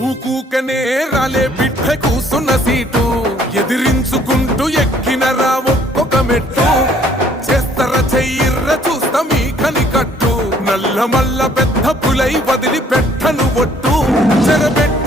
ఊకూకనే రాలే బిడ్డ కూసున్న సీటు ఎదిరించుకుంటూ ఎక్కినరా ఒక్కొక్క మెట్టు చేస్తర చెయ్యిర్ర చూస్తా మీ కనికట్టు నల్ల మల్ల పెద్ద పులై వదిలి పెట్టను ఒట్టు చెరబెట్టు